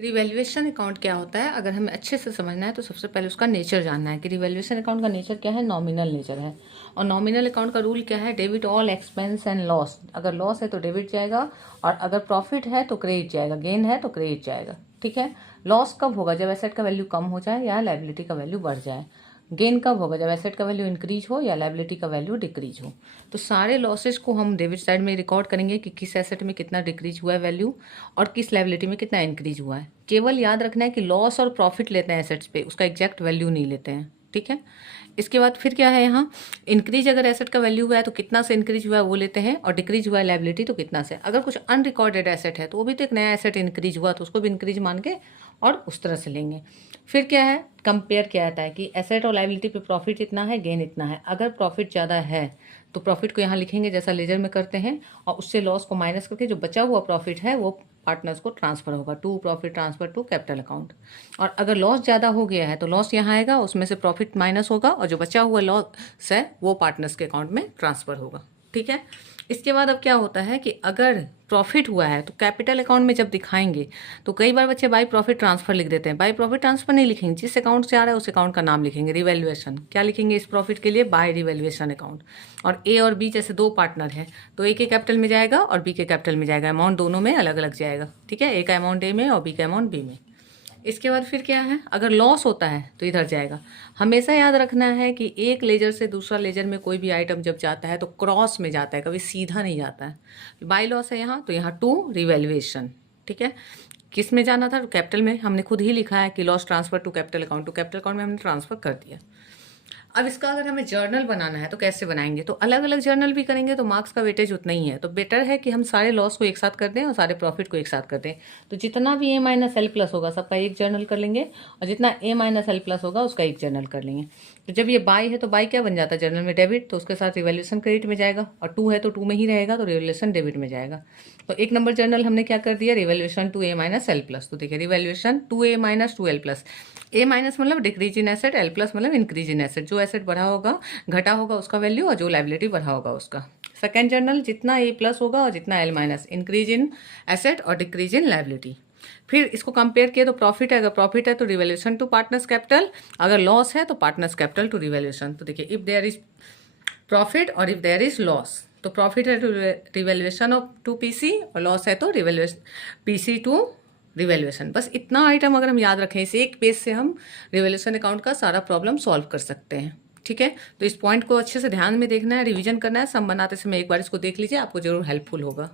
Revaluation account क्या होता है, अगर हमें अच्छे से समझना है तो सबसे पहले उसका नेचर जानना है कि रिवैल्यूएशन अकाउंट का नेचर क्या है। नॉमिनल नेचर है। और नॉमिनल अकाउंट का रूल क्या है, debit all expense and loss. अगर लॉस है तो डेबिट जाएगा, और अगर प्रॉफिट है तो क्रेडिट जाएगा, गेन है तो क्रेडिट जाएगा। ठीक है। लॉस कब होगा, जब एसेट का वैल्यू कम हो जाए या लायबिलिटी का वैल्यू बढ़ जाए। गेन कब होगा, जब एसेट का वैल्यू इंक्रीज हो या लायबिलिटी का वैल्यू डिक्रीज हो। तो सारे लॉसेस को हम डेबिट साइड में रिकॉर्ड करेंगे कि किस एसेट में कितना डिक्रीज हुआ है वैल्यू, और किस लायबिलिटी में कितना इंक्रीज हुआ है। केवल याद रखना है कि लॉस और प्रॉफिट लेते हैं एसेट्स पे, उसका एग्जैक्ट वैल्यू नहीं लेते हैं। ठीक है। इसके बाद फिर क्या है, यहाँ इंक्रीज अगर एसेट का वैल्यू हुआ है तो कितना से इंक्रीज हुआ है वो लेते हैं, और डिक्रीज हुआ है लायबिलिटी तो कितना से। अगर कुछ अनरिकॉर्डेड एसेट है तो वो भी तो एक नया एसेट इंक्रीज हुआ तो उसको भी इंक्रीज मान के और उस तरह से लेंगे। फिर क्या है, कंपेयर किया जाता है कि एसेट और लायबिलिटी पे प्रॉफिट इतना है, गेन इतना है। अगर प्रॉफिट ज़्यादा है तो प्रॉफिट को यहाँ लिखेंगे जैसा लेजर में करते हैं, और उससे लॉस को माइनस करके जो बचा हुआ प्रॉफिट है वो पार्टनर्स को ट्रांसफर होगा to profit transfer to capital account. और अगर लॉस ज़्यादा हो गया है तो लॉस यहाँ आएगा, उसमें से प्रॉफिट माइनस होगा, और जो बचा हुआ लॉस है वो पार्टनर्स के अकाउंट में ट्रांसफर होगा। ठीक है। इसके बाद अब क्या होता है कि अगर प्रॉफिट हुआ है तो कैपिटल अकाउंट में जब दिखाएंगे तो कई बार बच्चे बाय प्रॉफिट ट्रांसफर लिख देते हैं। बाय प्रॉफिट ट्रांसफर नहीं लिखेंगे, जिस अकाउंट से आ रहा है उस अकाउंट का नाम लिखेंगे, रिवैल्यूएशन। क्या लिखेंगे इस प्रॉफिट के लिए, बाय रिवैल्यूएशन अकाउंट। और ए और बी जैसे दो पार्टनर हैं तो ए के कैपिटल में जाएगा और बी के कैपिटल में जाएगा, अमाउंट दोनों में अलग अलग जाएगा। ठीक है, ए का अमाउंट ए में और बी का अमाउंट बी में। इसके बाद फिर क्या है, अगर लॉस होता है तो इधर जाएगा। हमेशा याद रखना है कि एक लेजर से दूसरा लेजर में कोई भी आइटम जब जाता है तो क्रॉस में जाता है, कभी सीधा नहीं जाता है। बाय लॉस है यहाँ तो यहाँ टू रिवैल्यूएशन। ठीक है। किस में जाना था, तो कैपिटल में। हमने खुद ही लिखा है कि loss transfer to capital account, to capital account में हमने ट्रांसफर कर दिया। अब इसका अगर हमें जर्नल बनाना है तो कैसे बनाएंगे, तो अलग अलग जर्नल भी करेंगे तो मार्क्स का वेटेज उतना ही है। तो बेटर है कि हम सारे लॉस को एक साथ कर दें और सारे प्रॉफिट को एक साथ कर दें। तो जितना भी ए माइनस एल प्लस होगा सबका एक जर्नल कर लेंगे, और जितना ए माइनस एल प्लस होगा उसका एक जर्नल कर लेंगे। तो जब ये बाय है तो बाय क्या बन जाता है जर्नल में, डेबिट, तो उसके साथ रिवैल्यूएशन क्रेडिट में जाएगा। और टू है तो टू में ही रहेगा तो रिवैल्यूएशन डेबिट में जाएगा। तो एक नंबर जर्नल हमने क्या कर दिया, revaluation to A minus L plus. तो देखिए revaluation to A minus to L plus. A minus मतलब decrease in asset, L plus मतलब इंक्रीज इन एसेट। जो एसेट बढ़ा होगा घटा होगा उसका वैल्यू, और जो लायबिलिटी बढ़ा होगा उसका। सेकेंड जर्नल जितना ए प्लस होगा और जितना L minus, increase in asset और डिक्रीज इन लायबिलिटी। फिर इसको कंपेयर किया तो प्रॉफिट है, अगर प्रॉफिट है तो रिवैल्यूएशन टू पार्टनर्स कैपिटल, अगर लॉस है तो पार्टनर्स कैपिटल टू रिवैल्यूएशन। तो देखिए इफ देयर इज प्रॉफिट और इफ देयर इज लॉस, तो प्रॉफिट है to revaluation of to PC, और लॉस है तो रिवैल्यूएशन पीसी टू रिवैल्यूएशन। बस इतना आइटम अगर हम याद रखें, इस एक पेज से हम रिवैल्यूएशन अकाउंट का सारा प्रॉब्लम सॉल्व कर सकते हैं। ठीक है। तो इस पॉइंट को अच्छे से ध्यान में देखना है, रिवीजन करना है। सम बनाते समय एक बार इसको देख लीजिए, आपको जरूर हेल्पफुल होगा।